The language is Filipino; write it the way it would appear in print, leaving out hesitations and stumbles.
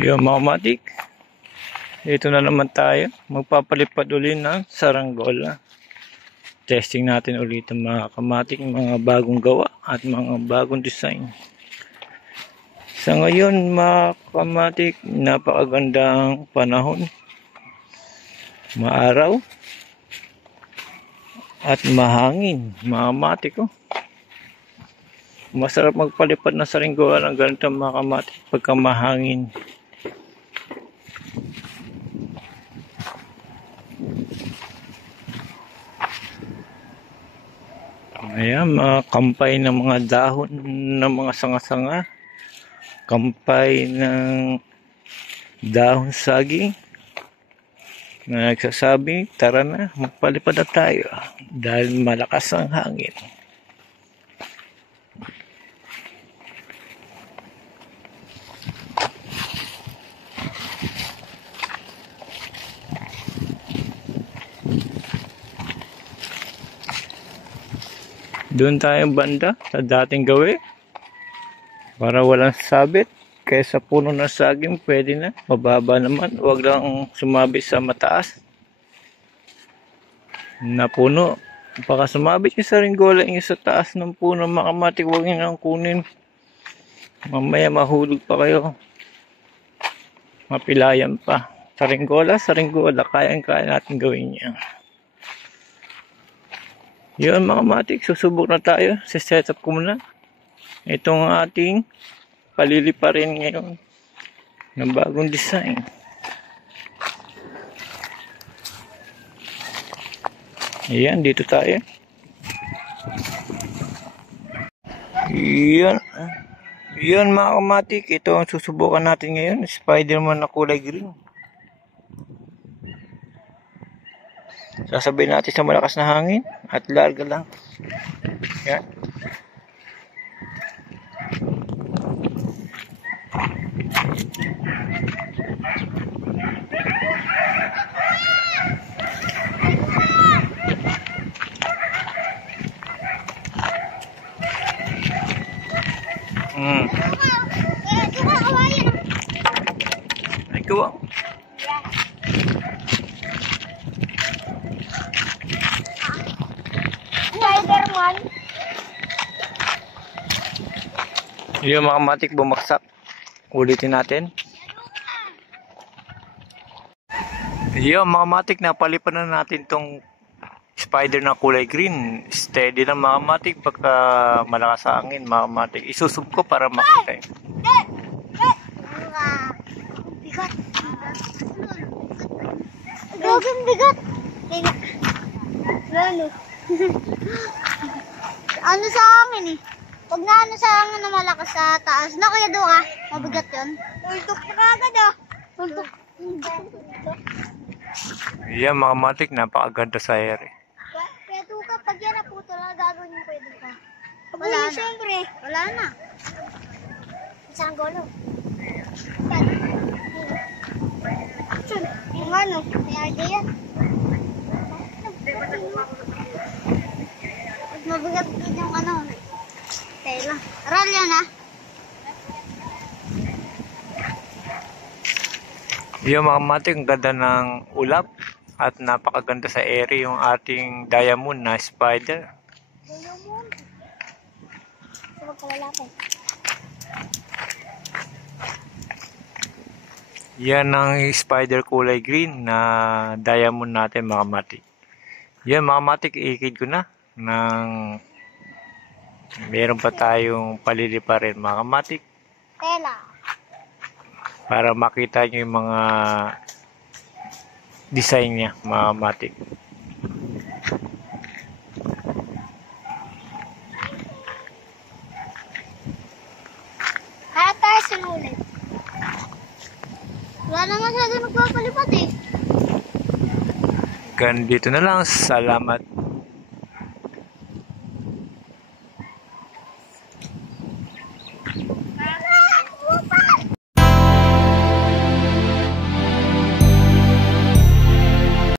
Yung mga matik, ito na naman tayo. Magpapalipad uli ng saranggola. Testing natin ulit ang mga kamatik, mga bagong gawa at mga bagong design. Sa ngayon mga kamatik, napakagandang panahon. Maaraw at mahangin, mga matik oh. Masarap magpalipad ng saranggola ng ganito mga kamatik pagka mahangin. Ayan, mga kampay ng mga dahon ng mga sanga-sanga. Kampay ng dahon saging na nagsasabi, tara na, magpalipad na tayo dahil malakas ang hangin. Doon tayong banda sa dating gawi para walang sabit. Kaysa puno ng saging pwede na, mababa naman, huwag lang sumabit sa mataas na puno. Baka sumabit yung saranggola yung sa taas ng puno mga kamatik, huwag nyo nang kunin, mamaya mahulog pa kayo, mapilayan pa. Saranggola, kayang-kaya natin gawin yan. Yun mga matik, susubok na tayo. Set up ko muna itong ating paliliparin ngayon ng bagong design. Ayan, dito tayo. Yun mga kamatik, ito ang susubukan natin ngayon. Spider-Man na kulay green. Sasabihin natin sa malakas na hangin at larga lang. Yan. Ay, gawa. Spider-Man. Yung mga kamatik bumaksak. Ulitin natin. Yung mga kamatik, napalipan na natin tong spider na kulay green. Steady na mga kamatik pagka malakas sa hangin mga kamatik. Isusub ko para makita yun. Bigat. Gagawin bigat. Ano? Ano sa hangin eh? Pag na ano sa hangin na malakas sa taas, na kaya doon ka? Mabigat yun? Tultok na kagad ah. Tultok. Yan mga kamatik, napakaganda sa ere. Kaya doon ka, pag yan naputo na gagawin mo pwede ka. Wala na. Siyempre. Wala na. Isang golo. Yung ano? May idea. Mabigat din yung ano. Tela. Aral yan ah. Yung mga kamatik, ang ganda ng ulap at napakaganda sa ere yung ating diamond na spider. Diamond. So magkalalapit. Yan ang spider kulay green na diamond natin mga kamatik. Yan mga kamatik, iikid ko na ng meron pa tayong paliliparin mga kamatik Tela. para makita nyo yung mga design niya mga kamatik. Kaya tayo sinulit. Wala naman siya doon nagpapalipad eh. Ganito na lang. Salamat.